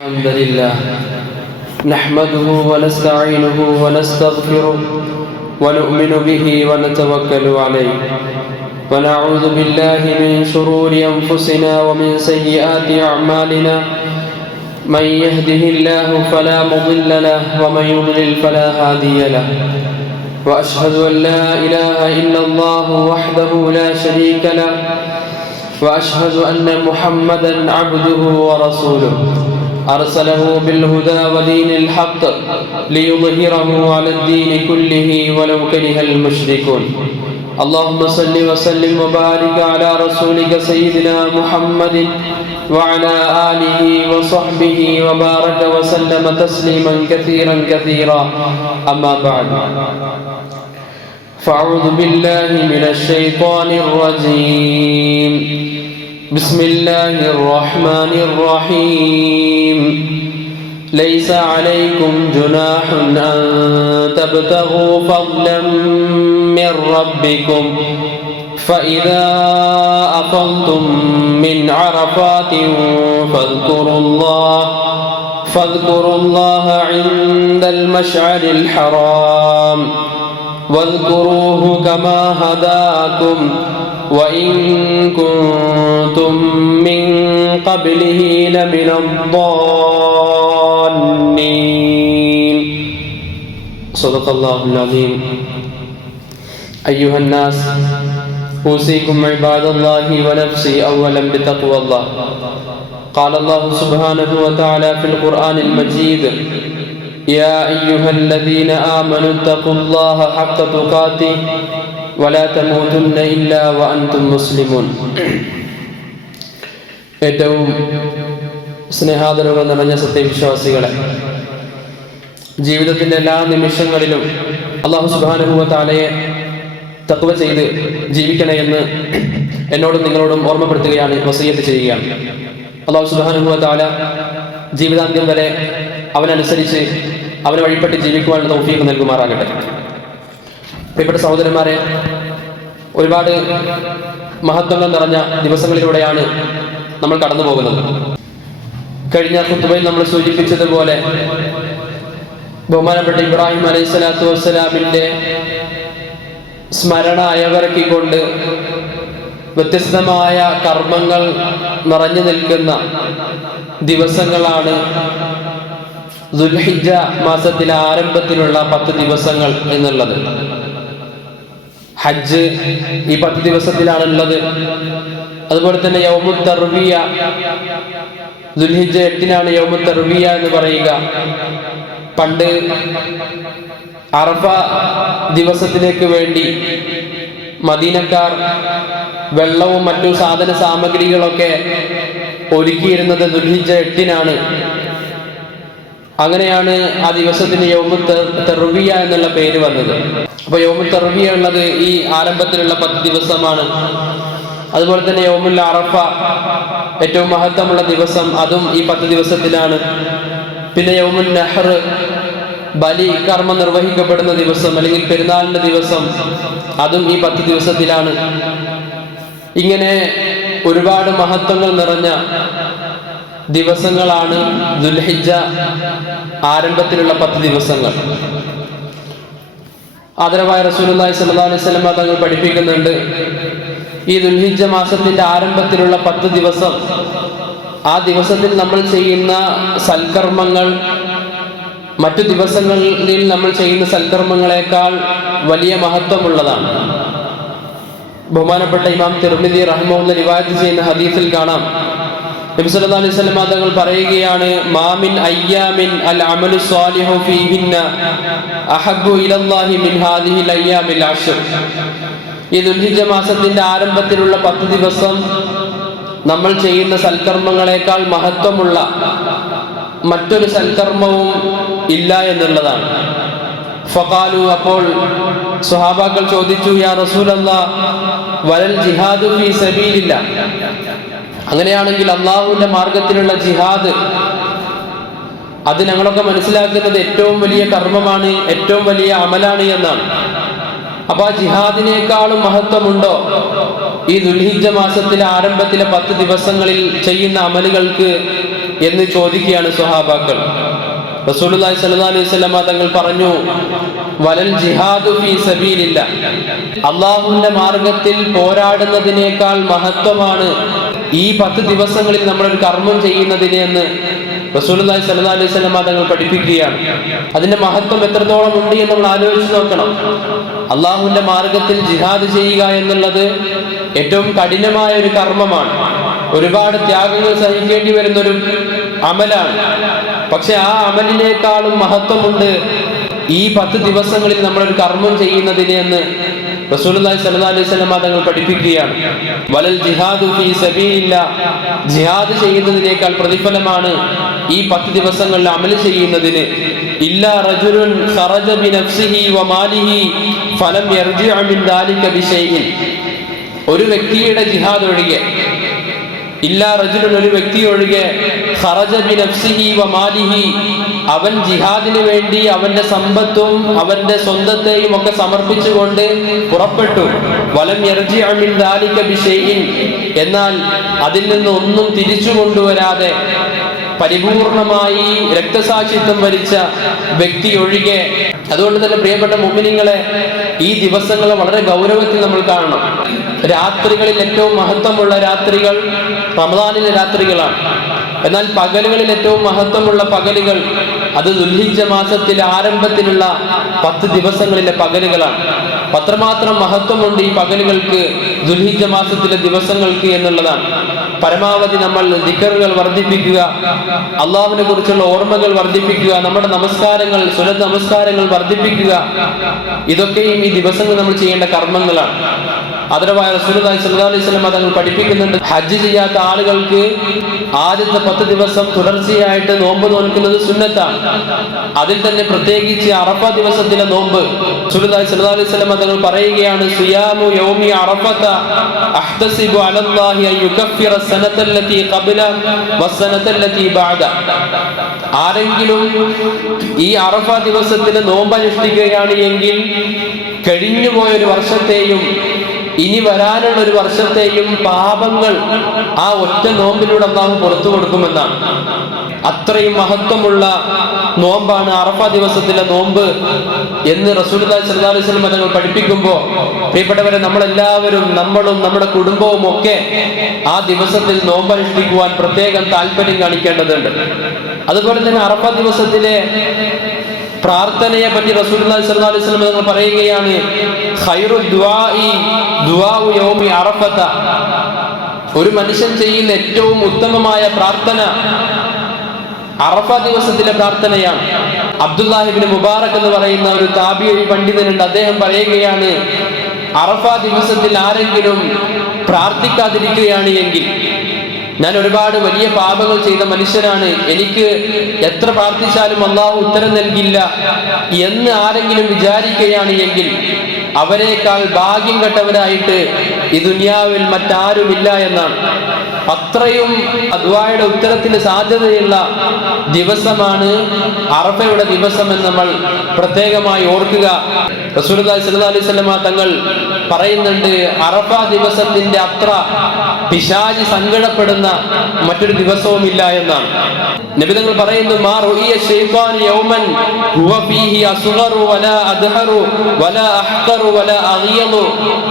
الحمد لله نحمده ونستعينه ونستغفره ونؤمن به ونتوكل عليه ونعوذ بالله من شرور أنفسنا ومن سيئات أعمالنا من يهده الله فلا مضل له ومن يضلل فلا هادي له وأشهد أن لا إله إلا الله وحده لا شريك له وأشهد أن محمدا عبده ورسوله أرسله بالهدى ودين الحق ليظهره على الدين كله ولو كره المشركون اللهم صل وسلم وبارك على رسولك سيدنا محمد وعلى آله وصحبه وبارك وسلم تسليما كثيرا كثيرا أما بعد فأعوذ بالله من الشيطان الرجيم بسم الله الرحمن الرحيم ليس عليكم جناح أن تبتغوا فضلا من ربكم فإذا أفضتم من عرفات فاذكروا الله عند المشعر الحرام واذكروه كما هداكم وإن كنتم من قبله لمن الضالين صدق الله العظيم أيها الناس أوصيكم عباد الله ونفسي أولا بتقوى الله قال الله سبحانه وتعالى في القرآن المجيد يا أيها الذين آمنوا اتقوا الله حق تقاته ولا تموتن إلا وأنتم مسلمون ഏറ്റവും സ്നേഹാദരവ് നിറഞ്ഞ സത്യവിശ്വാസികളെ, ജീവിതത്തിൻ്റെ എല്ലാ നിമിഷങ്ങളിലും അല്ലാഹു സുബ്ഹാനഹു വ തആലയെ തഖ്വ ചെയ്ത് ജീവിക്കണമെന്ന് എന്നോടും നിങ്ങളോടും ഓർമ്മപ്പെടുത്തുകയാണ്, വസിയ്യത്ത് ചെയ്യുകയാണ്. അല്ലാഹു സുബ്ഹാനഹു വ തആല ജീവിതാന്ത്യം വരെ അവനനുസരിച്ച് അവനെ വഴിപ്പെട്ട് ജീവിക്കുവാനുള്ള തൗഫീഖ് നൽകുമാറാകട്ടെ. പ്രിയപ്പെട്ട സഹോദരന്മാരെ, ഒരുപാട് മഹത്വങ്ങൾ നിറഞ്ഞ ദിവസങ്ങളിലൂടെയാണ് നമ്മൾ കടന്നു പോകുന്നത്. കഴിഞ്ഞ ഖുത്ബയിൽ നമ്മൾ സൂചിപ്പിച്ചതുപോലെ ബഹുമാനപ്പെട്ട ഇബ്രാഹിം അലൈഹിസ്സലാത്തു വസ്സലാമിൻ്റെ സ്മരണ അയവിറക്കിക്കൊണ്ട് വ്യത്യസ്തമായ കർമ്മങ്ങൾ നിറഞ്ഞു നിൽക്കുന്ന ദിവസങ്ങളാണ് ദുൽഹിജ്ജ മാസത്തിലെ ആരംഭത്തിലുള്ള 10 ദിവസങ്ങൾ എന്നുള്ളത്. ഹജ്ജ് ഈ 10 ദിവസത്തിലാണുള്ളത്. അതുപോലെ തന്നെ യൗമുത് തർവിയ, ദുൽഹിജ്ജ 8-നാണ് യൗമുത് തർവിയ എന്ന് പറയുക. പണ്ട് അറഫ ദിവസത്തിലേക്ക് വേണ്ടി മദീനക്കാർ വെള്ളവും മറ്റു സാധന സാമഗ്രികളൊക്കെ ഒരുക്കിയിരുന്നത് ദുൽഹിജ്ജ 8-നാണ്. അങ്ങനെയാണ് ആ ദിവസത്തിന് യൗമുത് തർവിയ എന്നുള്ള പേര് വന്നത്. അപ്പോൾ യൗമുത് തർവിയ ഉള്ളത് ഈ ആരംഭത്തിലുള്ള 10 ദിവസമാണ്. അതുപോലെ തന്നെ യൗമുൽ അറഫ, ഏറ്റവും മഹത്വമുള്ള ദിവസം, അതും ഈ 10 ദിവസത്തിലാണ്. പിന്നെ യൗമുൻ നഹർ, ബലി കർമ്മം നിർവഹിക്കപ്പെടുന്ന ദിവസം അല്ലെങ്കിൽ പെരുന്നാളിന്റെ ദിവസം, അതും ഈ 10 ദിവസത്തിലാണ്. ഇങ്ങനെ ഒരുപാട് മഹത്വങ്ങൾ നിറഞ്ഞ ദിവസങ്ങളാണ് ദുൽഹിജ്ജ ആരംഭത്തിലുള്ള 10 ദിവസങ്ങൾ. ആദരവായ റസൂലുള്ളാഹി സ്വല്ലല്ലാഹു അലൈഹി വസല്ലം തങ്ങൾ പഠിപ്പിക്കുന്നുണ്ട്, ഈ ദുൽഹിജ്ജ മാസത്തിന്റെ ആരംഭത്തിലുള്ള 10 ദിവസം, ആ ദിവസത്തിൽ നമ്മൾ ചെയ്യുന്ന സൽക്കർമ്മങ്ങൾ മറ്റു ദിവസങ്ങളിൽ നമ്മൾ ചെയ്യുന്ന സൽക്കർമ്മങ്ങളെക്കാൾ വലിയ മഹത്വമുള്ളതാണ്. ബഹുമാനപ്പെട്ട ഇമാം തിർമിദി റഹിമഹുല്ലാഹ് റിവായത്ത് ചെയ്യുന്ന ഹദീസിൽ കാണാം, നബി സല്ലല്ലാഹു അലൈഹി വസല്ലം തങ്ങൾ പറയുകയാണ്, മാമിൻ അയ്യാമിൻ അൽ അമലു സ്വാലിഹു ഫീഹിന്ന അഹബ്ബു ഇലല്ലാഹി മിൻ ഹാദിഹിൽ അയ്യാമിൽ അശ്ർ. ഈ ദുൽഹിജ്ജ മാസത്തിന്റെ ആരംഭത്തിലുള്ള 10 ദിവസം നമ്മൾ ചെയ്യുന്ന സൽക്കർമ്മങ്ങളെക്കാൾ മഹത്വമുള്ള മറ്റൊരു സൽക്കർമ്മവും ഇല്ല എന്നുള്ളതാണ്. ഫഖാലു, അപ്പോൾ സ്വഹാബാക്കൾ ചോദിച്ചു, യാ റസൂലല്ലാഹ് വലൽ ജിഹാദു ഫീ സബീലില്ലാ, അങ്ങനെയാണെങ്കിൽ അള്ളാഹുവിന്റെ മാർഗത്തിലുള്ള ജിഹാദ്, അത് ഞങ്ങളൊക്കെ മനസ്സിലാക്കുന്നത് ഏറ്റവും വലിയ കർമ്മമാണ്, ഏറ്റവും വലിയ അമലാണ് എന്നാണ്. അപ്പൊ ആ ജിഹാദിനേക്കാളും മഹത്വമുണ്ടോ ഈ ദുൽഹിജ്ജ മാസത്തിലെ ആരംഭത്തിലെ 10 ദിവസങ്ങളിൽ ചെയ്യുന്ന അമലുകൾക്ക് എന്ന് ചോദിക്കുകയാണ് സ്വഹാബാക്കൾ. റസൂലുള്ളാഹി സ്വല്ലല്ലാഹു അലൈഹി വസല്ലം തങ്ങൾ പറഞ്ഞു, വലൽ ജിഹാദു ഫീ സബീലില്ലാഹ്, അല്ലാഹുവിന്റെ മാർഗത്തിൽ പോരാടുന്നതിനേക്കാൾ മഹത്വമാണ് ഈ 10 ദിവസങ്ങളിൽ നമ്മളൊരു കർമ്മം ചെയ്യുന്നതിന് എന്ന് റസൂലുള്ളാഹി സ്വല്ലല്ലാഹു അലൈഹി വസല്ലം തങ്ങൾ പഠിപ്പിക്കുകയാണ്. അതിന്റെ മഹത്വം എത്രത്തോളം ഉണ്ട് എന്ന് നമ്മൾ ആലോചിച്ച് നോക്കണം. അല്ലാഹുവിന്റെ മാർഗത്തിൽ ജിഹാദ് ചെയ്യുക എന്നുള്ളത് ഏറ്റവും കഠിനമായ ഒരു കർമ്മമാണ്. ഒരുപാട് ത്യാഗങ്ങൾ സഹിക്കേണ്ടി വരുന്നൊരു അമലാണ്. പക്ഷെ ആ അമലിനേക്കാളും മഹത്വമുണ്ട് ഈ 10 ദിവസങ്ങളിൽ നമ്മളൊരു കർമ്മം ചെയ്യുന്നതിന് എന്ന് റസൂലുള്ളാഹി സ്വല്ലല്ലാഹു അലൈഹി വസല്ലം തങ്ങൾ പഠിപ്പിക്കുകയാണ്. വലൽ ജിഹാദു ഫീ സബീലില്ലാഹ്, ജിഹാദ് ചെയ്യുന്നതിനേക്കാൾ പ്രതിഫലമാണ് ഈ 10 ദിവസങ്ങളിൽ അമൽ ചെയ്യുന്നതിന്. ഇല്ലാ റജുലുൻ ഖറജ ബിനഫ്സിഹി വമാലിഹി ഫലം യർജിഉ മിൻ ദാലിക ബിശൈഇൻ, ഒരു വ്യക്തിയുടെ ജിഹാദ് ഒഴികെ, ഇല്ലാ റജുലുൻ, ഒരു വ്യക്തി ഒഴികെ, ഖറജ ബിനഫ്സിഹി വമാലിഹി, അവൻ ജിഹാദിന് വേണ്ടി അവന്റെ സമ്പത്തും അവന്റെ സ്വന്തത്തെയും ഒക്കെ സമർപ്പിച്ചുകൊണ്ട് പുറപ്പെട്ടു. വലം യർജിഉ മിൻ ദാലിക ബിശൈഇൻ, എന്നാൽ അതിൽ നിന്ന് ഒന്നും തിരിച്ചു കൊണ്ടുവരാതെ പരിപൂർണമായി രക്തസാക്ഷിത്വം വരിച്ച വ്യക്തി ഒഴികെ. അതുകൊണ്ട് തന്നെ പ്രിയപ്പെട്ട മുഅ്മിനീങ്ങളെ, ഈ ദിവസങ്ങളെ വളരെ ഗൗരവത്തിൽ നമ്മൾ കാണണം. രാത്രികളിൽ ഏറ്റവും മഹത്വമുള്ള രാത്രികൾ റമദാനിലെ രാത്രികളാണ്. എന്നാൽ പകലുകളിൽ ഏറ്റവും മഹത്വമുള്ള പകലുകൾ അത് ദുൽഹിജ്ജ മാസത്തിലെ ആരംഭത്തിലുള്ള 10 ദിവസങ്ങളിലെ പകലുകളാണ്. അത്രമാത്രം മഹത്വമുണ്ട് ഈ പകലുകൾക്ക്, ദുൽഹിജ്ജ മാസത്തിലെ ദിവസങ്ങൾക്ക് എന്നുള്ളതാണ്. പരമാവധി നമ്മൾ ദിക്റുകൾ വർദ്ധിപ്പിക്കുക, അള്ളാഹുവിനെ കുറിച്ചുള്ള ഓർമ്മകൾ വർദ്ധിപ്പിക്കുക, നമ്മുടെ നമസ്കാരങ്ങൾ, സുന്നത്ത് നമസ്കാരങ്ങൾ വർദ്ധിപ്പിക്കുക. ഇതൊക്കെയും ഈ ദിവസങ്ങൾ നമ്മൾ ചെയ്യേണ്ട കർമ്മങ്ങളാണ്. ആദരവായ റസൂലുള്ളാഹി സ്വല്ലല്ലാഹു അലൈഹി വസല്ലം തങ്ങൾ പഠിപ്പിക്കുന്നുണ്ട്, ഹജ്ജ് ചെയ്യാത്ത ആളുകൾക്ക് ആദ്യത്തെ 10 ദിവസം തുടർച്ചയായിട്ട് നോമ്പ് നോൽക്കുന്നത് സുന്നത്താണ്. അതിൽ തന്നെ പ്രത്യേകിച്ച് അറഫ ദിവസത്തിലെ നോമ്പ് റസൂലുള്ളാഹി സ്വല്ലല്ലാഹു അലൈഹി വസല്ലം തങ്ങൾ പറയുകയാണ്, സിയാമു യൗമി അറഫത അഹ്തസിബു അലല്ലാഹി അൻ യുകഫിറ സനതല്ലതി ഖബ്ല വസ്സനതല്ലതി ബഅദ. ആരെങ്കിലും ഈ അറഫ ദിവസത്തിന് നോമ്പ് അനുഷ്ഠിക്കുകയാണ് എങ്കിൽ കഴിഞ്ഞുപോയ ഒരു വർഷത്തെയും ഇനി വരാനുള്ള ഒരു വർഷത്തെയും പാപങ്ങൾ ആ ഒറ്റ നോമ്പിലൂടെ അല്ലാഹു പുറത്തു കൊടുക്കുമെന്നാണ്. അത്രയും മഹത്വമുള്ള നോമ്പാണ് അറഫ ദിവസത്തിലെ നോമ്പ് എന്ന് റസൂലുള്ളാഹി സ്വല്ലല്ലാഹു അലൈഹി വസല്ലം തങ്ങൾ പഠിപ്പിക്കുമ്പോൾ, പ്രിയപ്പെട്ടവരെ, നമ്മളെല്ലാവരും, നമ്മളും നമ്മുടെ കുടുംബവും ഒക്കെ ആ ദിവസത്തിൽ നോമ്പ് അനുഷ്ഠിക്കുവാൻ പ്രത്യേകം താല്പര്യം കാണിക്കേണ്ടതുണ്ട്. അതുപോലെ തന്നെ അറഫ ദിവസത്തിലെ പ്രാർത്ഥനയെ പറ്റി റസൂലുള്ളാഹി സ്വല്ലല്ലാഹു അലൈഹി വസല്ലം തങ്ങൾ പറയുകയാണ്, ഖൈറു ദുആഇ ദുആഉ യൗമി അറഫത, ഒരു മനുഷ്യൻ ചെയ്യുന്ന ഏറ്റവും ഉത്തമമായ പ്രാർത്ഥന അറഫ ദിവസത്തിലെ പ്രാർത്ഥനയാണ്. അബ്ദുല്ലാഹി ഇബ്നു മുബാറക് എന്ന് പറയുന്ന ഒരു താബിഈ പണ്ഡിതനുണ്ട്. അദ്ദേഹം പറയുകയാണ്, അറഫ ദിവസത്തിൽ ആരെങ്കിലും പ്രാർത്ഥിക്കാതിരിക്കുകയാണ് എങ്കിൽ, ഞാൻ ഒരുപാട് വലിയ പാപങ്ങൾ ചെയ്ത മനുഷ്യനാണ്, എനിക്ക് എത്ര പ്രാർത്ഥിച്ചാലും അല്ലാഹു ഉത്തരം നൽകില്ല എന്ന് ആരെങ്കിലും വിചാരിക്കുകയാണ് എങ്കിൽ അവരെക്കാൾ ഭാഗ്യം കെട്ടവരായിട്ട് ഈ ദുനിയാവിൽ മറ്റാരുമില്ല എന്നാണ്. അത്രയും ദുആയുടെ ഉത്തരത്തിന് സാധ്യതയുള്ള ദിവസമാണ് അറഫയുടെ ദിവസം എന്ന് നമ്മൾ പ്രത്യേകമായി ഓർക്കുക. റസൂലുള്ളാഹി സ്വല്ലല്ലാഹു അലൈഹി വസല്ലം തങ്ങൾ പറയുന്നുണ്ട്, അറഫ ദിവസത്തിന്റെ അത്ര പിശാച് സങ്കടപ്പെടുന്ന മറ്റൊരു ദിവസവും ഇല്ല എന്നാണ്. നബി തങ്ങൾ പറയുന്നു, മാ റുഇയ ശൈത്താനു യൗമൻ ഹുവ ഫീഹി അസ്ഗറു വലാ അദ്ഹറു വലാ അഹ്ഖറു വലാ അഗ്യദു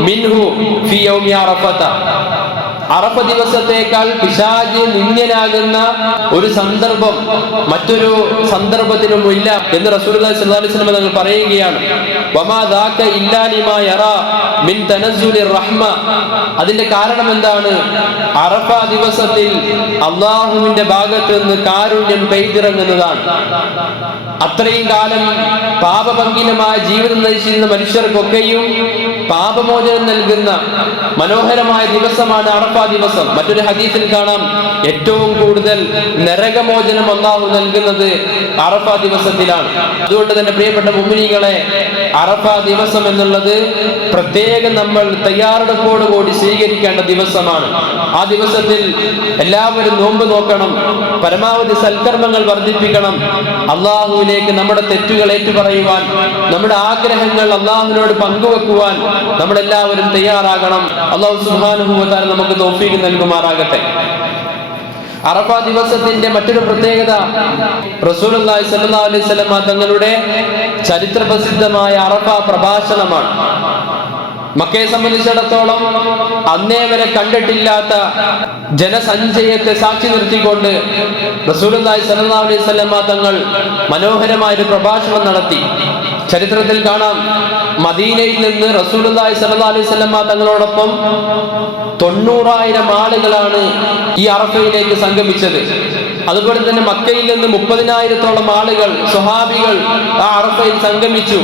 മിൻഹു ഫീ യൗമി അറഫത. അറഫ ദിവസത്തേക്കാൾ പിശാച് നിന്ദ്യനാകുന്ന ഒരു സന്ദർഭം മറ്റൊരു സന്ദർഭത്തിലും ഇല്ല എന്ന് റസൂലുള്ളാഹി സ്വല്ലല്ലാഹു അലൈഹി വസല്ലം തങ്ങൾ പറയുകയാണ്. വമാ ദാക ഇല്ലാ ലിമാ യറാ മിൻ തനസ്സുലിർ റഹ്മ. അതിന്റെ കാരണം എന്താണ്? അറഫ ദിവസത്തിൽ അല്ലാഹുവിന്റെ ഭാഗത്ത് നിന്ന് കാരുണ്യം പെയ്തിറങ്ങുന്നതാണ്. അത്രയും കാലം പാപഭംഗിലമായ ജീവിതം നയിച്ചിരുന്ന മനുഷ്യർക്കൊക്കെയും പാപമോചനം നൽകുന്ന മനോഹരമായ ദിവസമാണ് അറഫ ദിവസം. മറ്റൊരു ഹദീസിൽ കാണാം, ഏറ്റവും കൂടുതൽ നരകമോചനം അല്ലാഹു നൽകുന്നത് അറഫ ദിവസത്തിലാണ്. അതുകൊണ്ട് തന്നെ പ്രിയപ്പെട്ട മുഅ്മിനീങ്ങളെ, അറഫ ദിവസം എന്നുള്ളത് പ്രത്യേകം നമ്മൾ തയ്യാറെടുപ്പോടുകൂടി സ്വീകരിക്കേണ്ട ദിവസമാണ്. ആ ദിവസത്തിൽ എല്ലാവരും നോമ്പ് നോക്കണം, പരമാവധി സൽക്കർമ്മങ്ങൾ വർദ്ധിപ്പിക്കണം, അള്ളാഹുവിലേക്ക് നമ്മുടെ തെറ്റുകൾ ഏറ്റുപറയുവാൻ, നമ്മുടെ ആഗ്രഹങ്ങൾ അള്ളാഹുവിനോട് പങ്കുവെക്കുവാൻ നമ്മളെല്ലാവരും തയ്യാറാകണം. അള്ളാഹു സുബ്ഹാനഹു വ തആല നമുക്ക് തൗഫീഖ് നൽകുമാറാകട്ടെ. അറഫ ദിവസത്തിന്റെ മറ്റൊരു പ്രത്യേകത റസൂലുള്ളാഹി സ്വല്ലല്ലാഹു അലൈഹി വസല്ലം തങ്ങളുടെ ചരിത്ര പ്രസിദ്ധമായ അറഫ പ്രഭാഷണമാണ്. മക്കയെ സംബന്ധിച്ചിടത്തോളം അന്നേ വരെ കണ്ടിട്ടില്ലാത്ത ജനസഞ്ചയത്തെ സാക്ഷി നിർത്തിക്കൊണ്ട് റസൂലുള്ളാഹി സ്വല്ലല്ലാഹു അലൈഹി വസല്ലം തങ്ങൾ മനോഹരമായ ഒരു പ്രഭാഷണം നടത്തി. ചരിത്രത്തിൽ കാണാം, മദീനയിൽ നിന്ന് റസൂലുള്ളാഹി സ്വല്ലല്ലാഹു അലൈഹി വസല്ലം തങ്ങളോടൊപ്പം 90,000 ആളുകളാണ് ഈ അറഫയിലേക്ക് സംഗമിച്ചത്. അതുപോലെ തന്നെ മക്കയിൽ നിന്ന് 30,000-ഓളം ആളുകൾ സ്വഹാബികൾ ആ അറഫയിൽ സംഗമിച്ചു.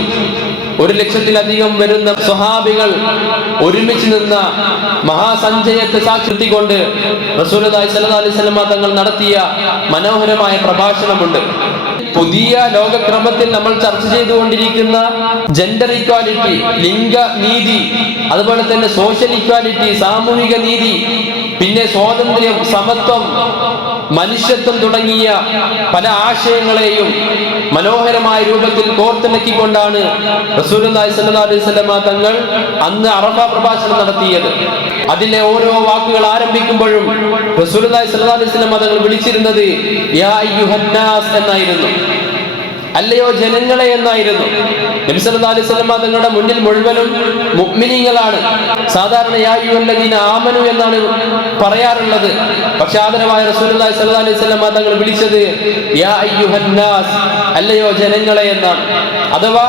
1,00,000-ലധികം വരുന്ന സ്വഹാബികൾ ഒരുമിച്ച് നിന്ന മഹാസഞ്ചയത്തെ സാക്ഷിക്കൊണ്ട് റസൂലുള്ളാഹി സ്വല്ലല്ലാഹു അലൈഹി വസല്ലം തങ്ങൾ നടത്തിയ മനോഹരമായ പ്രഭാഷണമുണ്ട്. പുതിയ ലോകക്രമത്തിൽ നമ്മൾ ചർച്ച ചെയ്തുകൊണ്ടിരിക്കുന്ന ജെൻഡർ ഇക്വാലിറ്റി, ലിംഗ നീതി, അതുപോലെ തന്നെ സോഷ്യൽ ഇക്വാലിറ്റി, സാമൂഹിക നീതി, പിന്നെ സ്വാതന്ത്ര്യം, സമത്വം, മനുഷ്യത്വം തുടങ്ങിയ പല ആശയങ്ങളെയും മനോഹരമായ രൂപത്തിൽ കോർത്തിണക്കിക്കൊണ്ടാണ് റസൂലുള്ളാഹി സ്വല്ലല്ലാഹു അലൈഹി വസല്ലം തങ്ങൾ അന്ന് അറഫ പ്രഭാഷണം നടത്തിയത്. അതിലെ ഓരോ വാക്കുകൾ ആരംഭിക്കുമ്പോഴും റസൂലുള്ളാഹി സ്വല്ലല്ലാഹു അലൈഹി വസല്ലം തങ്ങൾ വിളിച്ചിരുന്നത് യാ അയ്യുഹന്നാസ് എന്നായിരുന്നു, അല്ലയോ ജനങ്ങളെ എന്നായിരുന്നു. നബി സല്ലല്ലാഹു അലൈഹി വസല്ലം തങ്ങളുടെ മുന്നിൽ മുഴുവനും മുഅ്മിനീങ്ങളാണ്. സാധാരണ യാ അയ്യുഹല്ലദീന ആമനു എന്നാണ് പറയാറുള്ളത്. പക്ഷെ ആദരവായ റസൂലുള്ളാഹി സ്വല്ലല്ലാഹു അലൈഹി വസല്ലം തങ്ങൾ വിളിച്ചത് യാ അയ്യുഹന്നാസ്, അല്ലയോ ജനങ്ങളെ എന്നാണ്. അഥവാ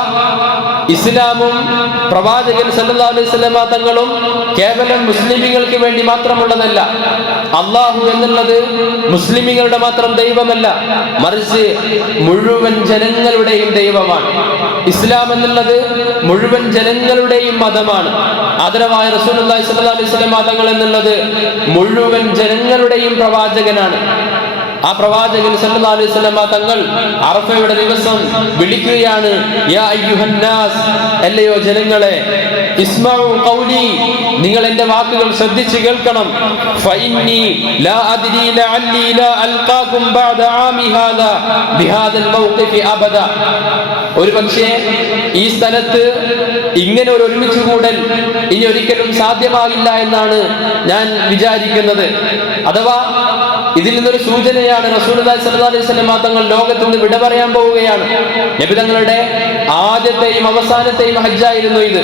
ഇസ്ലാമും പ്രവാചകൻ സല്ലല്ലാഹു അലൈഹി വസല്ലം തങ്ങളും കേവലം മുസ്ലിമീങ്ങൾക്ക് വേണ്ടി മാത്രമുള്ളതല്ല. അല്ലാഹു എന്നുള്ളത് മുസ്ലിമീങ്ങളുടെ മാത്രം ദൈവമല്ല, മറിച്ച് മുഴുവൻ ജനങ്ങളുടെയും ദൈവമാണ്. ഇസ്ലാം എന്നുള്ളത് മുഴുവൻ ജനങ്ങളുടെയും മതമാണ്. ആദരവായ റസൂലുള്ളാഹി സ്വല്ലല്ലാഹു അലൈഹി വസല്ലം തങ്ങൾ എന്നുള്ളത് മുഴുവൻ ജനങ്ങളുടെയും പ്രവാചകനാണ്. ആ പ്രവാചകൻ സല്ലല്ലാഹു അലൈഹി വസല്ലം തങ്ങൾ അറഫയുടെ ദിവസം വിളിക്കുകയാണ് യാ അയ്യുഹന്നാസ്, അല്ലയോ ജനങ്ങളെ, ഇസ്മഉ ഖൗലി, നിങ്ങൾ എൻ്റെ വാക്കുകൾ ശ്രദ്ധിച്ചു കേൾക്കണം. ഫഇന്നി ലാ അദ്രി ലഅല്ലി ലാ അൽഖാകും ബഅദ ആമി ഹാദാ ബിഹാദൽ മൗഖിഫി അബദ. ഒരുപക്ഷേ ഈ സ്ഥലത്ത് ഇങ്ങനെ ഒരു ഒരുമിച്ച് കൂടൽ ഇനി ഒരിക്കലും സാധ്യമാകില്ല എന്നാണ് ഞാൻ വിചാരിക്കുന്നത്. അഥവാ ഇതിൽ നിന്നൊരു സൂചനയാണ് റസൂലുള്ളാഹി സ്വല്ലല്ലാഹു അലൈഹി വസല്ലം തങ്ങൾ ലോകത്ത് നിന്ന് വിട പറയാൻ പോവുകയാണ്. നബി തങ്ങളുടെ ആദ്യത്തെയും അവസാനത്തെയും ഹജ്ജായിരുന്നു ഇത്.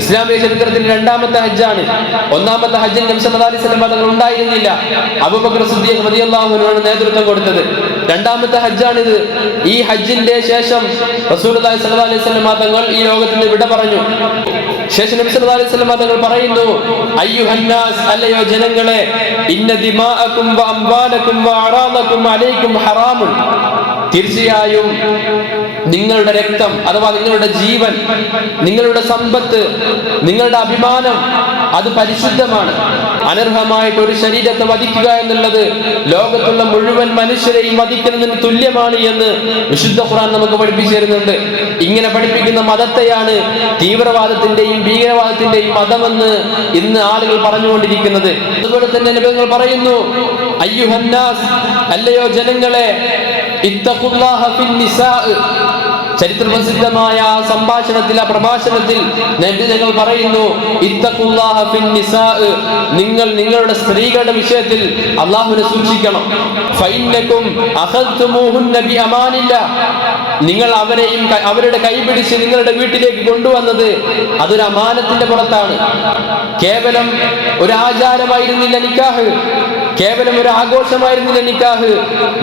ഇസ്ലാമിക ചരിത്രത്തിൽ 2ാമത്തെ ഹജ്ജാണ്. 1ാമത്തെ ഹജ്ജിൽ നബി സല്ലല്ലാഹു അലൈഹി വസല്ലം തങ്ങൾ ഉണ്ടായിരുന്നില്ല. അബൂബക്കർ സിദ്ദീഖ് റളിയല്ലാഹു അൻഹുവാണ് നേതൃത്വം കൊടുത്തത്. 2ാമത്തെ ഹജ്ജാണിത്. ഈ ഹജ്ജിന്റെ ശേഷം റസൂലുള്ളാഹി സ്വല്ലല്ലാഹു അലൈഹി വസല്ലം തങ്ങൾ ഈ ലോകത്ത് നിന്ന് വിട പറഞ്ഞു. ശേഷം നബി സല്ലല്ലാഹു അലൈഹി വസല്ലം തങ്ങൾ പറയുന്നു അയ്യുഹന്നാസ്, അല്ലയോ ജനങ്ങളെ, ഇന്ന ദിമാഅകും വ അംവാലകും വ അറാദകും അലൈക്കും ഹറാമുൻ, തീർച്ചയായും നിങ്ങളുടെ രക്തം അഥവാ നിങ്ങളുടെ ജീവൻ, നിങ്ങളുടെ സമ്പത്ത്, നിങ്ങളുടെ അഭിമാനം അത് പരിശുദ്ധമാണ്. അനർഹമായിട്ട് ഒരു ശരീരത്തെ വധിക്കുക എന്നുള്ളത് ലോകത്തുള്ള മുഴുവൻ മനുഷ്യരെയും വധിക്കുന്നതിന് തുല്യമാണ് എന്ന് വിശുദ്ധ ഖുർആൻ നമുക്ക് പഠിപ്പിച്ചു തരുന്നുണ്ട്. ഇങ്ങനെ പഠിപ്പിക്കുന്ന മതത്തെയാണ് തീവ്രവാദത്തിന്റെയും ഭീകരവാദത്തിന്റെയും മതമെന്ന് ഇന്ന് ആളുകൾ പറഞ്ഞുകൊണ്ടിരിക്കുന്നത്. അതുപോലെ തന്നെ നബികൾ പറയുന്നു അയ്യുഹന്നാസ്, അല്ലയോ ജനങ്ങളെ, ഇത്തഖുല്ലാഹ ഫിൻ നിസാ. ചരിത്രപ്രസിദ്ധമായ ആ സംഭാഷണത്തിൽ, ആ പ്രഭാഷണത്തിൽ നബികൾ പറയുന്നു ഇത്തഖുല്ലാഹ ഫിൻ നിസാ, നിങ്ങൾ നിങ്ങളുടെ സ്ത്രീകളുടെ വിഷയത്തിൽ അല്ലാഹുവിനെ സൂക്ഷിക്കണം. ഫഇന്നകും അഖദ്തുമൂഹുന്ന ബിഅമാനില്ലാ, നിങ്ങൾ അവരെയും അവരുടെ കൈപിടിച്ച് നിങ്ങളുടെ വീട്ടിലേക്ക് കൊണ്ടുവന്നത് അതൊരു അമാനത്തിന്റെ പുറത്താണ്. കേവലം ഒരു ആചാരമായിരുന്നില്ല നിക്കാഹ്, കേവലം ഒരു ആഘോഷമായിരുന്നില്ല നിക്കാഹ്,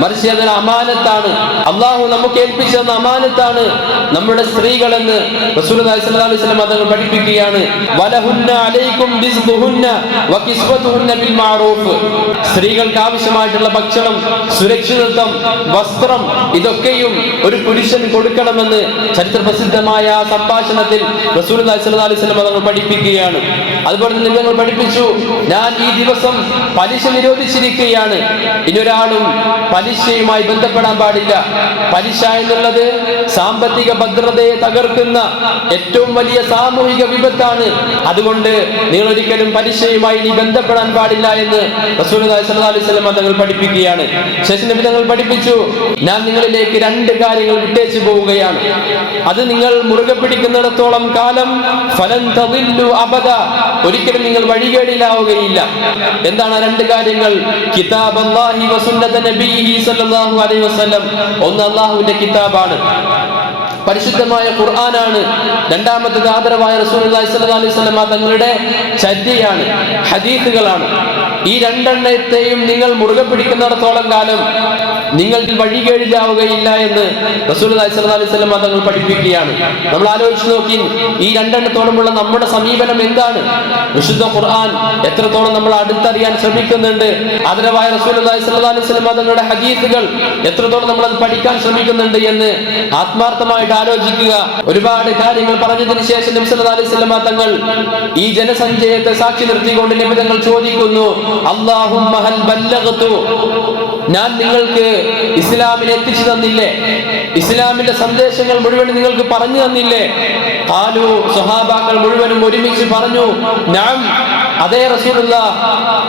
മറിച്ച് അതൊരു അമാനത്താണ്. അള്ളാഹു നമുക്ക് ഏൽപ്പിച്ചു തന്ന അമാനത്താണ് നമ്മുടെ സ്ത്രീകളെന്ന് റസൂലുള്ളാഹി സ്വല്ലല്ലാഹു അലൈഹി വസല്ലം തങ്ങൾ പഠിപ്പിക്കുകയാണ്. വലഹുന്ന അലൈക്കും റിസ്ഖുഹുന്ന വകിസ്വതുഹുന്ന ബിൽ മഅറൂഫ്, സ്ത്രീകൾക്ക് ആവശ്യമായിട്ടുള്ള ഭക്ഷണം, സുരക്ഷിതത്വം, വസ്ത്രം, ഇതൊക്കെയും ഒരു പുരുഷൻ കൊടുക്കണമെന്ന് ചരിത്രപ്രസിദ്ധമായ ആ സംഭാഷണത്തിൽ റസൂലുള്ളാഹി സ്വല്ലല്ലാഹു അലൈഹി വസല്ലം തങ്ങൾ പഠിപ്പിക്കുകയാണ്. അതുപോലെ തന്നെ ഞങ്ങൾ പഠിപ്പിച്ചു, ഞാൻ ഈ ദിവസം പലിശ നിരോധിച്ചിരിക്കുകയാണ്. ഇനിയൊരാളും പലിശയുമായി ബന്ധപ്പെടാൻ പാടില്ല. പലിശ എന്നുള്ളത് സാമ്പത്തിക ഭദ്രതയെ തകർക്കുന്ന ഏറ്റവും വലിയ സാമൂഹിക വിപത്താണ്. അതുകൊണ്ട് നിങ്ങൾ ഒരിക്കലും പലിശയുമായി ഇനി ബന്ധപ്പെടാൻ പാടില്ല എന്ന് റസൂലുള്ളാഹി സ്വല്ലല്ലാഹു അലൈഹി വസല്ലം തങ്ങൾ പഠിപ്പിക്കുകയാണ്. ശേഷം നബി തങ്ങൾ പഠിപ്പിച്ചു, ഞാൻ നിങ്ങളിലേക്ക് 2 കാര്യങ്ങൾ വിട്ടേച്ചു പോവുകയാണ്. അത് നിങ്ങൾ മുറുകെ പിടിക്കുന്നിടത്തോളം കാലം ഫലൻ തദില്ലു അബദ, ഒരിക്കലും നിങ്ങൾ വഴികേടിലാവുകയില്ല. എന്താണ് 2 കാര്യങ്ങൾ? കാര്യങ്ങൾ കിതാബല്ലാഹി വസുന്നത നബിഹി സല്ലല്ലാഹു അലൈഹി വസല്ലം. ഒന്ന് അല്ലാഹുവിന്റെ കിതാബാണ്, പരിശുദ്ധമായ ഖുർആനാണ്. രണ്ടാമത്തേത് ആദരവായ റസൂലുള്ളാഹി സ്വല്ലല്ലാഹു അലൈഹി വസല്ലം തങ്ങളുടെ ചര്യയാണ്, ഹദീസുകളാണ്. ഈ രണ്ടെണ്ണത്തെയും നിങ്ങൾ മുറുകെ പിടിക്കുന്നിടത്തോളം കാലം നിങ്ങൾ വഴികേടിലാവുകയില്ല എന്ന് റസൂലുള്ളാഹി സ്വല്ലല്ലാഹു അലൈഹി വസല്ലം തങ്ങൾ പഠിപ്പിക്കുകയാണ്. നമ്മൾ ആലോചിച്ച് നോക്കി, ഈ രണ്ടെണ്ണത്തോടുമുള്ള നമ്മുടെ സമീപനം എന്താണ്? വിശുദ്ധ ഖുർആൻ എത്രത്തോളം നമ്മൾ അടുത്തറിയാൻ ശ്രമിക്കുന്നുണ്ട്, ആദരവായ റസൂലുള്ളാഹി സ്വല്ലല്ലാഹു അലൈഹി വസല്ലം തങ്ങളുടെ ഹദീസുകൾ എത്രത്തോളം നമ്മൾ അത് പഠിക്കാൻ ശ്രമിക്കുന്നുണ്ട് എന്ന് ആത്മാർത്ഥമായിട്ട് ആലോചിക്കുക. ഒരുപാട് കാര്യങ്ങൾ പറഞ്ഞതിന് ശേഷം നബി സല്ലല്ലാഹു അലൈഹി വസല്ലം തങ്ങൾ ഈ ജനസഞ്ചയത്തെ സാക്ഷി നിർത്തിക്കൊണ്ട് നബി തങ്ങൾ ചോദിക്കുന്നു, അല്ലാഹുമ്മ ഹൽ ബല്ലഗ്തു, ഞാൻ നിങ്ങൾക്ക് ഇസ്ലാമിനെ എത്തിച്ചു തന്നില്ലേ? ഇസ്ലാമിന്റെ സന്ദേശങ്ങൾ മുഴുവൻ നിങ്ങൾക്ക് പറഞ്ഞു തന്നില്ലേ? ഖാലു, സ്വഹാബാക്കൾ മുഴുവനും ഒരുമിച്ച് പറഞ്ഞു, നഅം, അതേ റസൂലുള്ളാഹ്,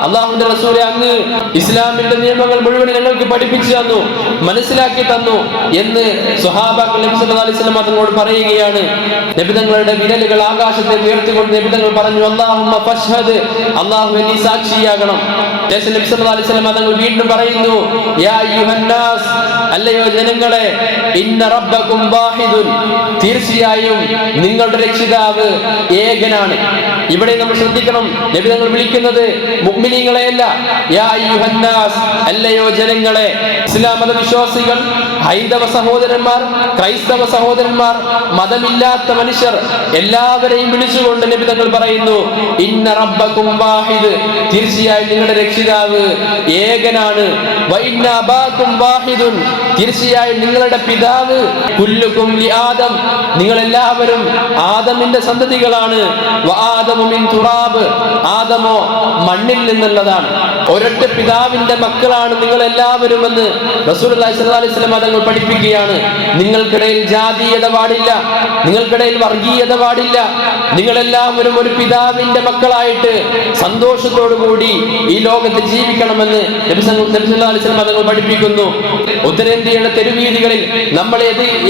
അല്ലാഹുവിന്റെ റസൂലേ, അങ്ങ് ഇസ്ലാമിന്റെ നിയമങ്ങൾ മുഴുവൻ ഞങ്ങൾക്ക് പഠിപ്പിച്ചു തന്നു, മനസ്സിലാക്കി തന്നു എന്ന് സ്വഹാബാക്കൾ നബി സല്ലല്ലാഹു അലൈഹി വസല്ലം തങ്ങളോട് പറയുകയാണ്. നബി തങ്ങളുടെ വിരലുകൾ ആകാശത്തെ ഉയർത്തിക്കൊണ്ട് നബി തങ്ങൾ പറഞ്ഞു, അല്ലാഹുമ്മ ഫശ്ഹദ്, അല്ലാഹുവേ നീ സാക്ഷിയാകണം. ശേഷം നബി സല്ലല്ലാഹു അലൈഹി വസല്ലം തങ്ങൾ വീണ്ടും പറയുന്നു, യാ അയ്യുഹന്നാസ്, അല്ലയോ ജനങ്ങളെ, ഇന്ന റബ്ബകും വാഹിദുൻ, തീർച്ചയായും നിങ്ങളുടെ രക്ഷിതാവ് ഏകനാണ്. ഇവിടെ നമ്മൾ ശ്രദ്ധിക്കണം, നബി തങ്ങൾ വിളിക്കുന്നത് മുഅ്മിനീങ്ങളെയല്ല, യാ അയ്യുഹന്നാസ്, അല്ലയോ ജനങ്ങളെ. ഇസ്ലാം മതവിശ്വാസികൾ, ഹൈന്ദവ സഹോദരന്മാർ, ക്രൈസ്തവ സഹോദരന്മാർ, മതമില്ലാത്ത മനുഷ്യർ എല്ലാവരെയും വിളിച്ചുകൊണ്ട് നബി തങ്ങൾ പറയുന്നു, ഇന്ന റബ്ബകും വാഹിദ്, തീർച്ചയായും നിങ്ങളുടെ രക്ഷിതാവ് ഏകനാണ്. വ ഇന്ന അബാകും വാഹിദുൻ, തീർച്ചയായും നിങ്ങളുടെ പിതാവ് കുല്ലുകും ലി ആദം, നിങ്ങൾ എല്ലാവരും ആദമിന്റെ സന്തതികളാണ്. വ ആദമു മിൻ തുറാബ്, ആദമോ മണ്ണിൽ നിന്നുള്ളതാണ്. ഒരൊറ്റ പിതാവിന്റെ മക്കളാണ് നിങ്ങൾ എല്ലാവരും എന്ന് റസൂലുള്ളാഹി സ്വല്ലല്ലാഹു അലൈഹി വസല്ലം തങ്ങൾ പഠിപ്പിക്കുകയാണ്. നിങ്ങൾക്കിടയിൽ ജാതീയത പാടില്ല, നിങ്ങൾക്കിടയിൽ വർഗീയത പാടില്ല. നിങ്ങളെല്ലാവരും ഒരു പിതാവിന്റെ മക്കളായിട്ട് സന്തോഷത്തോടു കൂടി ഈ ലോകത്ത് ജീവിക്കണമെന്ന് നബി സല്ലല്ലാഹു അലൈഹി വസല്ലം തങ്ങൾ പഠിപ്പിക്കുന്നു. ഉത്തരേന്ത്യയുടെ തെരുവീതികളിൽ നമ്മൾ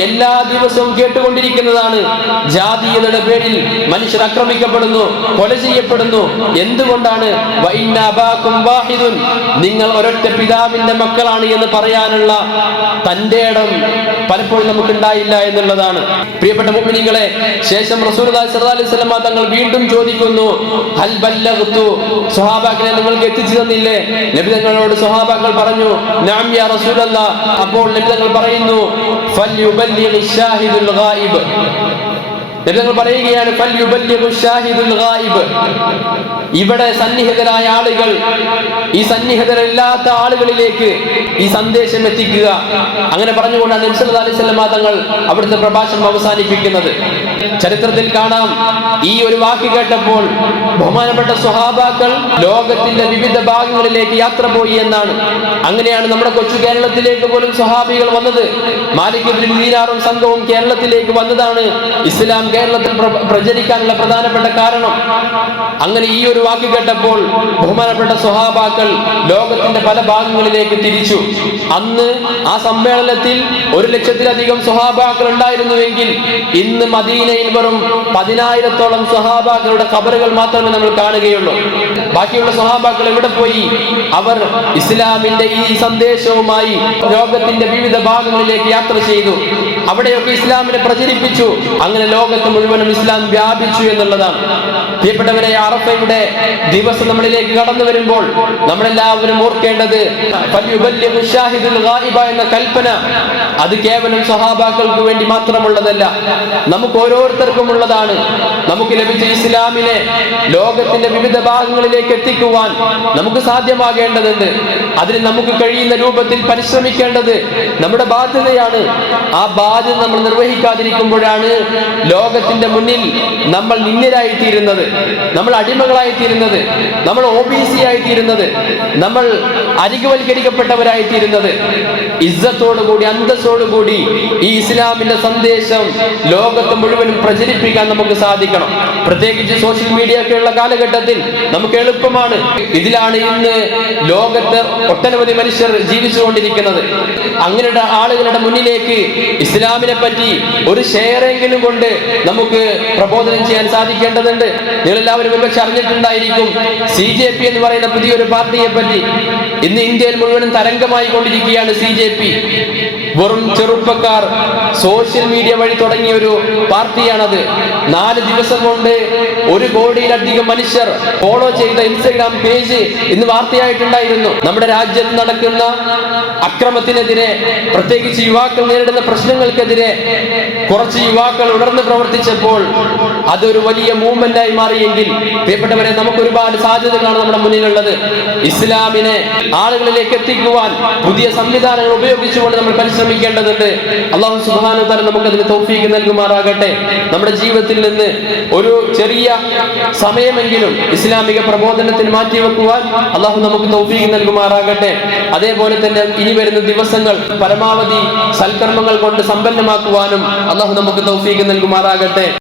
എല്ലാ ദിവസവും കേട്ടുകൊണ്ടിരിക്കുന്നതാണ്, ജാതീയതയുടെ പേരിൽ മനുഷ്യർ ആക്രമിക്കപ്പെടുന്നു, കൊല ചെയ്യപ്പെടുന്നു. എന്തുകൊണ്ടാണ്? നിങ്ങൾ ഒരൊറ്റ പിതാവിന്റെ മക്കളാണ് എന്ന് പറയാനുള്ള തന്റെ ഇടം പലപ്പോഴും നമുക്ക് ഉണ്ടായില്ല എന്നുള്ളതാണ്. പ്രിയപ്പെട്ട മുഅ്മിനീങ്ങളെ, ശേഷം റസൂലുള്ളാഹി സ്വല്ലല്ലാഹു അലൈഹി വസല്ലം തങ്ങൾ വീണ്ടും ചോദിക്കുന്നു, ഹൽ ബല്ലഗ്തു, സ്വഹാബാക്കളെ നിങ്ങൾക്ക് എത്തിച്ചു തന്നില്ലേ? നബി തങ്ങളോട് സ്വഹാബാക്കൾ പറഞ്ഞു, നഅം യാ റസൂലല്ലാഹ്. അപ്പോൾ നബി തങ്ങൾ പറയുന്നു, ഫൽയുബല്ലിഗി ഷാഹിദുൽ ഗായിബ്, നബി തങ്ങൾ പറയുകയാണ്, ഫൽയുബല്ലിഗു ഷാഹിദുൽ ഗായിബ്, ഇവിടെ സന്നിഹിതരായ ആളുകൾ ഈ സന്നിഹിതരല്ലാത്ത ആളുകളിലേക്ക് ഈ സന്ദേശം എത്തിക്കുക. അങ്ങനെ പറഞ്ഞുകൊണ്ടാണ് നബി സല്ലല്ലാഹു അലൈഹി വസല്ലം തങ്ങൾ അവിടുത്തെ പ്രഭാഷണം അവസാനിപ്പിക്കുന്നത്. ചരിത്രത്തിൽ കാണാം, ഈ ഒരു വാക്ക് കേട്ടപ്പോൾ ബഹുമാനപ്പെട്ട സ്വഹാബാക്കൾ ലോകത്തിന്റെ വിവിധ ഭാഗങ്ങളിലേക്ക് യാത്ര പോയി എന്നാണ്. അങ്ങനെയാണ് നമ്മുടെ കൊച്ചു കേരളത്തിലേക്ക് പോലും സ്വഹാബികൾ വന്നത്. മാലിക് ഇബ്നു ദീനാറും സംഘവും കേരളത്തിലേക്ക് വന്നതാണ് ഇസ്ലാം കേരളത്തിൽ പ്രചരിക്കാനുള്ള പ്രധാനപ്പെട്ട കാരണം. അങ്ങനെ ഈ ഒരു വാക്ക് കേട്ടപ്പോൾ ബഹുമാനപ്പെട്ട സ്വഹാബാക്കൾ ലോകത്തിന്റെ പല ഭാഗങ്ങളിലേക്ക് തിരിച്ചു. അന്ന് ആ സമ്മേളനത്തിൽ 1,00,000-ലധികം സ്വഹാബാക്കൾ ഉണ്ടായിരുന്നുവെങ്കിൽ ഇന്ന് മദീനയിൽ വെറും 10,000-ഓളം സ്വഹാബാക്കളുടെ ഖബറുകൾ മാത്രമേ നമ്മൾ കാണുകയുള്ളൂ. ബാക്കിയുള്ള സ്വഹാബാക്കൾ എവിടെ പോയി? അവർ ഇസ്ലാമിന്റെ ഈ സന്ദേശവുമായി ലോകത്തിന്റെ വിവിധ ഭാഗങ്ങളിലേക്ക് യാത്ര ചെയ്തു. അവിടെയൊക്കെ ഇസ്ലാമിനെ പ്രചരിപ്പിച്ചു. അങ്ങനെ ലോകത്ത് മുഴുവനും ഇസ്ലാം വ്യാപിച്ചു എന്നുള്ളതാണ്. പ്രിയപ്പെട്ടവരെ, അറഫയുടെ ദിവസം നമ്മളിലേക്ക് കടന്നു വരുമ്പോൾ നമ്മളെല്ലാവരും ഓർക്കേണ്ടത് എന്ന കൽപ്പന അത് കേവലം സ്വഹാബാക്കൾക്ക് വേണ്ടി മാത്രമുള്ളതല്ല, നമുക്ക് ഓരോരുത്തർക്കും ഉള്ളതാണ്. നമുക്ക് ലഭിച്ച ഇസ്ലാമിനെ ലോകത്തിന്റെ വിവിധ ഭാഗങ്ങളിലേക്ക് എത്തിക്കുവാൻ നമുക്ക് സാധ്യമാകേണ്ടതുണ്ട്. അതിന് നമുക്ക് കഴിയുന്ന രൂപത്തിൽ പരിശ്രമിക്കേണ്ടത് നമ്മുടെ ബാധ്യതയാണ്. ആ ബാധ്യത നമ്മൾ നിർവഹിക്കാതിരിക്കുമ്പോഴാണ് ലോകത്തിന്റെ മുന്നിൽ നമ്മൾ നിന്ദ്യരായിത്തീരുന്നത്, നമ്മൾ അടിമകളായിത്തീരുന്നത്, നമ്മൾ OBC ആയിത്തീരുന്നത്, നമ്മൾ അരികുവൽക്കരിക്കപ്പെട്ടവരായിത്തീരുന്നത്. ഇസ്സത്തോടുകൂടി അന്തസ്സോടുകൂടി ഈ ഇസ്ലാമിന്റെ സന്ദേശം ലോകത്ത് മുഴുവനും പ്രചരിപ്പിക്കാൻ നമുക്ക് സാധിക്കണം. പ്രത്യേകിച്ച് സോഷ്യൽ മീഡിയ ഒക്കെയുള്ള കാലഘട്ടത്തിൽ നമുക്ക് എളുപ്പമാണ്. ഇതിലാണ് ഇന്ന് ലോകത്ത് ഒട്ടനവധി മനുഷ്യർ ജീവിച്ചുകൊണ്ടിരിക്കുന്നത്. അങ്ങനെയുള്ള ആളുകളുടെ മുന്നിലേക്ക് ഇസ്ലാമിനെ പറ്റി ഒരു ഷെയറെങ്കിലും കൊണ്ട് നമുക്ക് പ്രബോധനം ചെയ്യാൻ സാധിക്കേണ്ടതുണ്ട്. നിങ്ങൾ എല്ലാവരും ഒരുപക്ഷെ അറിഞ്ഞിട്ടുണ്ടായിരിക്കും CJP എന്ന് പറയുന്ന പുതിയൊരു പാർട്ടിയെ പറ്റി. ഇന്ന് ഇന്ത്യയിൽ മുഴുവനും തരംഗമായി കൊണ്ടിരിക്കുകയാണ് CJP. വെറും ചെറുപ്പക്കാർ സോഷ്യൽ മീഡിയ വഴി തുടങ്ങിയ ഒരു പാർട്ടിയാണത്. 4 ദിവസം കൊണ്ട് 1 കോടിയിലധികം മനുഷ്യർ ഫോളോ ചെയ്ത ഇൻസ്റ്റഗ്രാം പേജ് ഇന്ന് വാർത്തയായിട്ടുണ്ടായിരുന്നു. നമ്മുടെ രാജ്യത്ത് നടക്കുന്ന അക്രമത്തിനെതിരെ, പ്രത്യേകിച്ച് യുവാക്കൾ നേരിടുന്ന പ്രശ്നങ്ങൾക്കെതിരെ കുറച്ച് യുവാക്കൾ ഉണർന്ന് പ്രവർത്തിച്ചപ്പോൾ അതൊരു വലിയ മൂവ്മെന്റായി മാറിയെങ്കിൽ പ്രിയപ്പെട്ടവരെ, നമുക്ക് ഒരുപാട് സാധ്യതകളാണ് നമ്മുടെ മുന്നിലുള്ളത്. ഇസ്ലാമിനെ ആളുകളിലേക്ക് എത്തിക്കുവാൻ പുതിയ സംവിധാനങ്ങൾ ഉപയോഗിച്ചുകൊണ്ട് നമ്മൾ പരിശ്രമിക്കേണ്ടതുണ്ട്. അല്ലാഹു സുബ്ഹാനഹു വ തആല നമുക്കതിന് തൗഫീഖ് നൽകുമാറാകട്ടെ. നമ്മുടെ ജീവിതത്തിൽ നിന്ന് ഒരു ചെറിയ സമയമെങ്കിലും ഇസ്ലാമിക പ്രബോധനത്തിന് മാറ്റിവെക്കുവാൻ അല്ലാഹു നമുക്ക് തൗഫീഖ് നൽകുമാറാകട്ടെ. അതേപോലെ തന്നെ ഇനി വരുന്ന ദിവസങ്ങൾ പരമാവധി സൽക്കർമ്മങ്ങൾ കൊണ്ട് സമ്പന്നമാക്കുവാനും അല്ലാഹു നമുക്ക് തൗഫീഖ് നൽകുമാറാകട്ടെ.